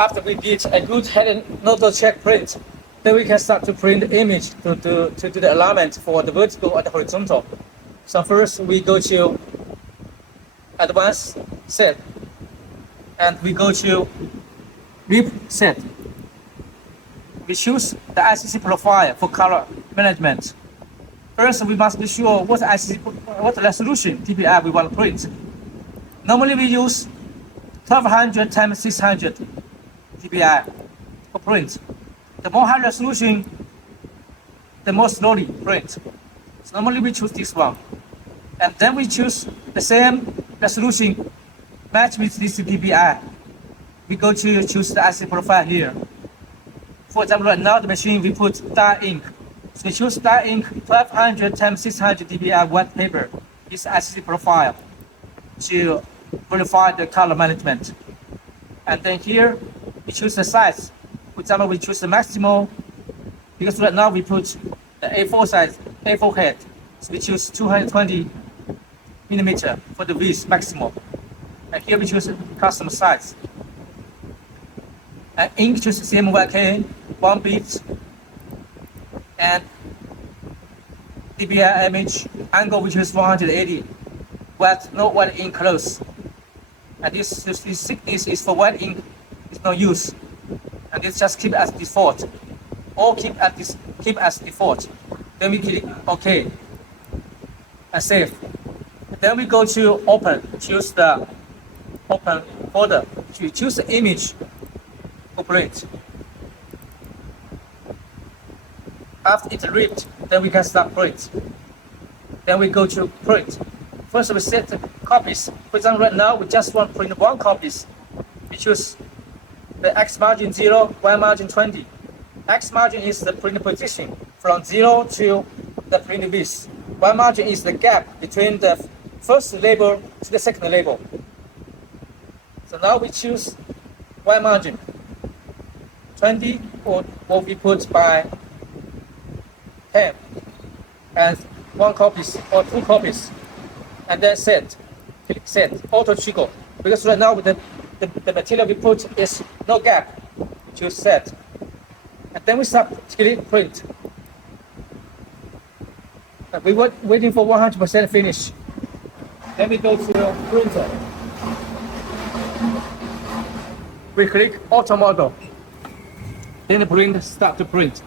After we did a good head and nodal check print, then we can start to print the image to do the alignment for the vertical and the horizontal. So first we go to advanced set, and we go to RIP set. We choose the ICC profile for color management. First, we must be sure what resolution DPI we want to print. Normally, we use 1200 times 600 DPI for print. The more high resolution, the more slowly print. So normally, we choose this one. And then we choose the same resolution match with this DPI. We go to choose the IC profile here. For example, right now the machine we put dye ink. So we choose dye ink 1200 times 600 dpi white paper. This ICC profile to verify the color management. And then here we choose the size. For example, we choose the maximal because right now we put the A4 size, A4 head. So we choose 220 millimeter for the width maximal. And here we choose custom size. And ink choose CMYK, 1 bit, and DPI image angle we choose 180. White, no white ink close. And this thickness is for white ink, it's no use. And this just keep as default. Or keep as default. Then we click OK and save. Then we go to open, choose the open folder. We choose the image for print. After it's ripped, then we can start print. Then we go to print. First we set the copies. For example, right now we just want to print 1 copies. We choose the X margin 0, Y margin 20. X margin is the print position from 0 to the print width. Y margin is the gap between the first label to the second label. So now we choose Y margin 20, or we put by 10, and 1 copies or 2 copies, and then set, click set, auto trigger. Because right now the material we put is no gap. Choose set, and then we start click print. And we were waiting for 100% finish. Then we go to printer. We click auto model. Then the print start to print.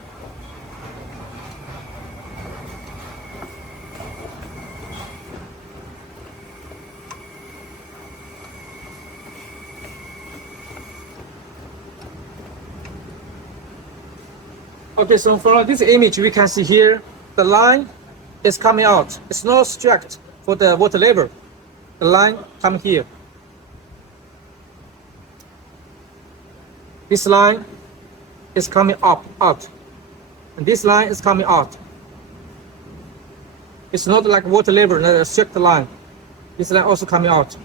Okay, so for this image, we can see here the line is coming out. It's not strict for the water level. The line come here. This line is coming up, out, and this line is coming out. It's not like water level, not a strict line. This line also coming out.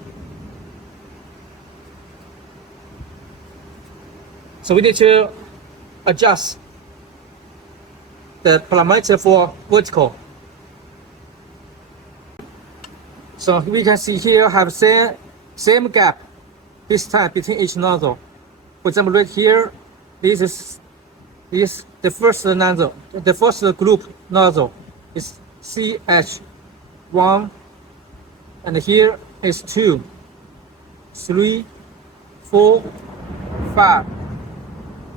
So we need to adjust the parameter for vertical. So we can see here have same gap this time between each nozzle. For example, right here, this is the first nozzle, the first group nozzle is CH1, and here is 2, 3, 4, 5,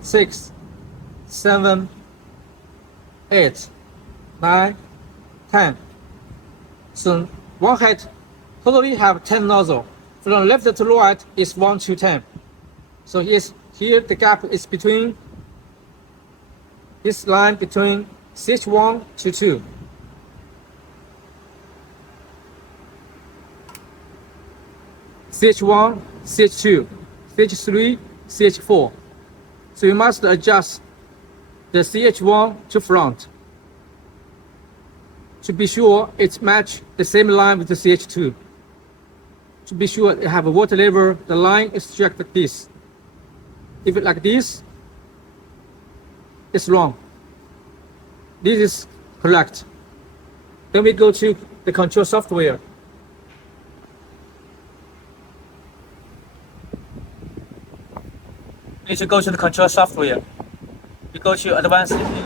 6, 7, 8, 9, 10. So one head totally have 10 nozzle. From left to right is 1 to 10. So here the gap is between this line between CH1 to 2. CH1, CH2, CH3, CH4. So you must adjust the CH1 to front to be sure it match the same line with the CH2. To be sure you have a water level, the line is strict like this. If it's like this, it's wrong. This is correct. Then we go to the control software. need to go to the control software. We go to advanced setting.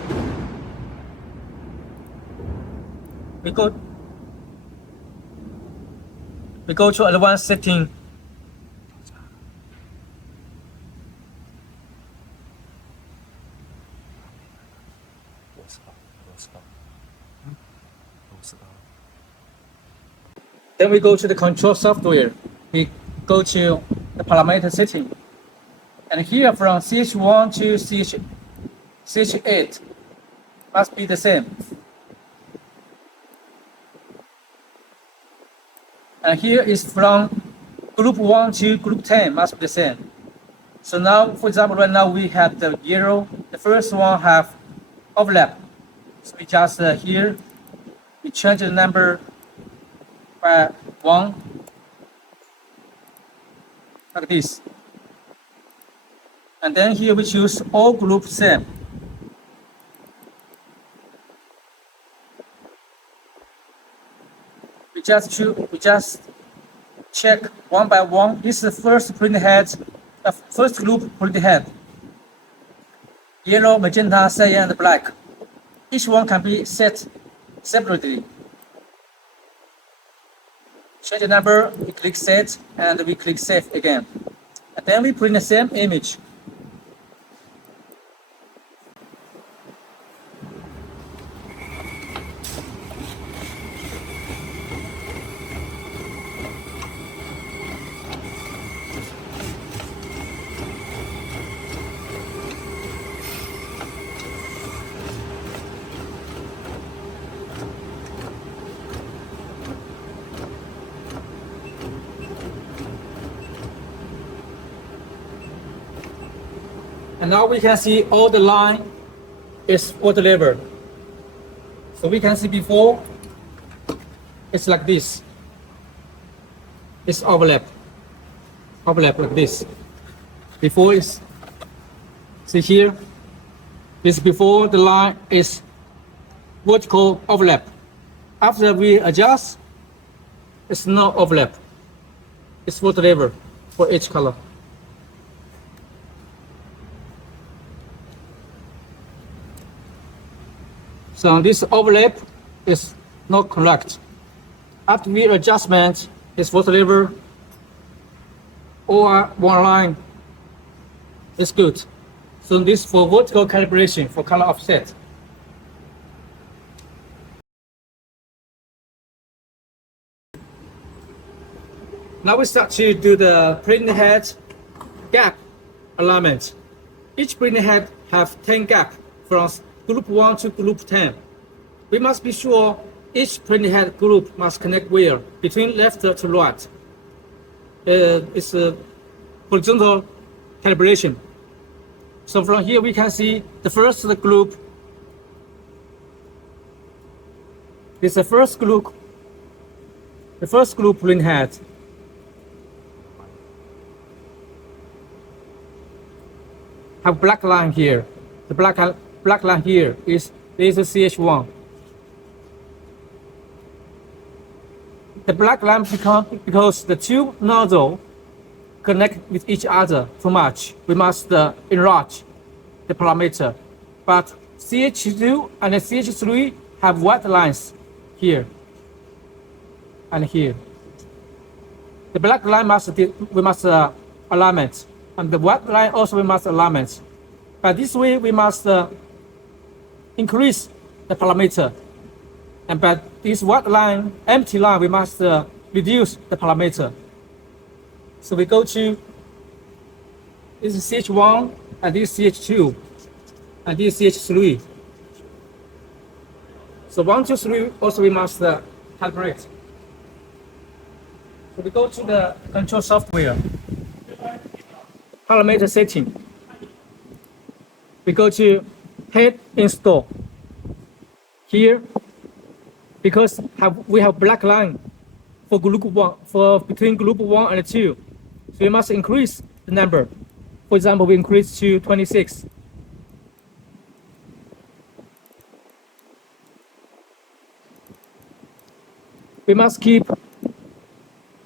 We go to advanced setting. Then we go to the control software. We go to the parameter setting. And here from CH1 to CH8 must be the same. And here is from group 1 to group 10 must be the same. So now, for example, right now we have the yellow. The first one have overlap. So we just here, we change the number by 1, like this. And then here we choose all group same. We just check one by one. This is the first print head, first group print head. Yellow, magenta, cyan, and black. Each one can be set separately. Change the number, we click set, and we click save again. And then we print the same image. And now we can see all the line is water level. So we can see before it's like this. It's overlap like this. Before is, see here, this before the line is vertical overlap. After we adjust, it's no overlap. It's water level for each color. So this overlap is not correct. After we adjustment, this water level or one line is good. So this for vertical calibration for color offset. Now we start to do the print head gap alignment. Each print head have 10 gap from group 1 to group 10. We must be sure each print head group must connect well between left to right. It's a horizontal calibration. So from here we can see the first group. This is the first group. The first group print head. Have black line here. The black line here is CH1. The black line because the two nozzles connect with each other too much. We must enlarge the parameter. But CH2 and CH3 have white lines here and here. The black line we must alignment, and the white line also we must alignment. But this way we must increase the parameter, and by this white line, empty line, we must reduce the parameter. So we go to this is CH1 and this is CH2 and this is CH3. So 1, 2, 3 also we must calibrate. So we go to the control software, parameter setting. We go to head install. Here, because we have black line for group 1, for between group 1 and 2, so we must increase the number. For example, we increase to 26. We must keep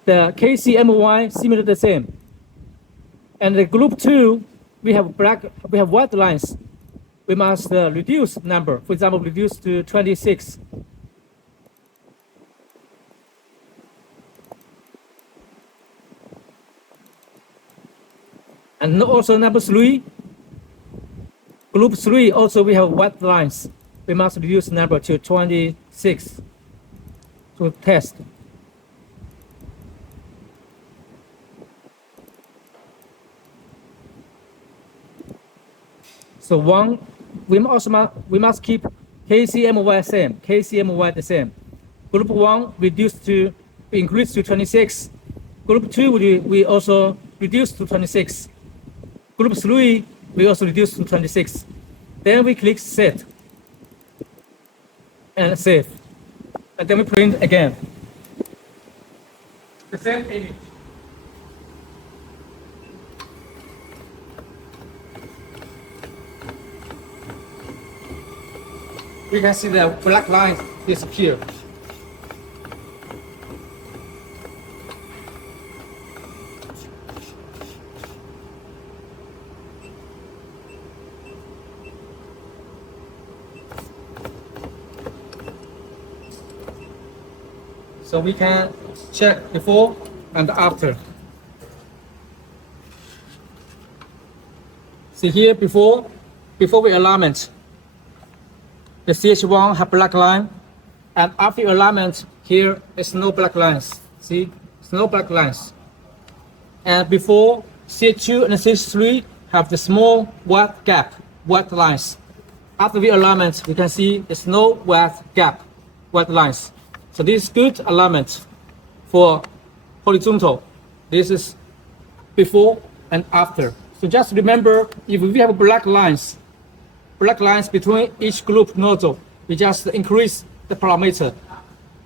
the KCMY similar the same. And the group 2 we have white lines, we must reduce number. For example, reduce to 26. And also number 3, group 3, also we have white lines. We must reduce number to 26 to test. So we must keep KCMY same, KCMY the same. Group 1 increase to 26. Group 2 we also reduce to 26. Group 3 we also reduce to 26. Then we click set and save. And then we print again. The same image. We can see the black lines disappear. So we can check before and after. See here before we alignment, the CH1 have black line, and after alignment here is no black lines. See, it's no black lines. And before CH2 and CH3 have the small white gap, white lines. After the alignment, we can see there's no white gap, white lines. So this is good alignment for horizontal. This is before and after. So just remember, if we have black lines between each group nozzle, we just increase the parameter.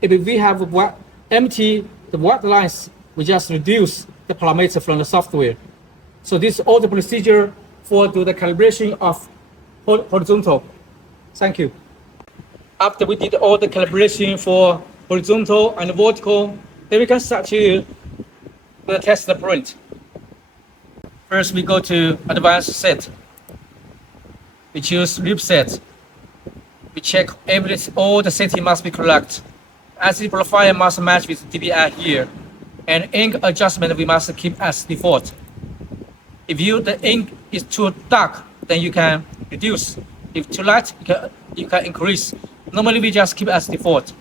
If we have the white lines, we just reduce the parameter from the software. So this is all the procedure for the calibration of horizontal. Thank you. After we did all the calibration for horizontal and vertical, then we can start to test the print. First, we go to advanced set. We choose loop set. We check all the setting must be correct. Acid profile must match with DPI here. And ink adjustment we must keep as default. If the ink is too dark, then you can reduce. If too light, you can increase. Normally we just keep as default.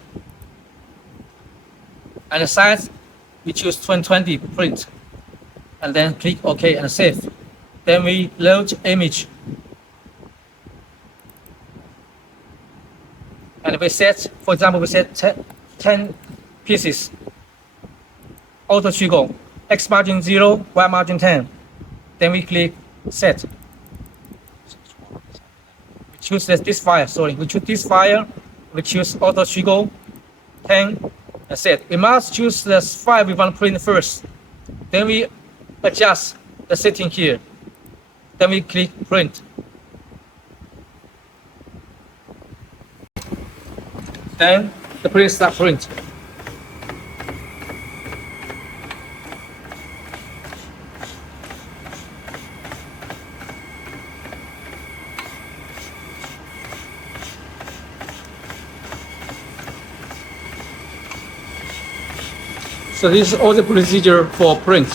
And the size, we choose 2020 print. And then click OK and save. Then we load image. And we set, for example, we set 10 pieces. Auto trigger, X margin 0, Y margin 10. Then we click set. We choose this file, we choose this file. We choose auto trigger, 10, and set. We must choose the file we want to print first. Then we adjust the setting here. Then we click print. Then the print start print. So this is all the procedure for print.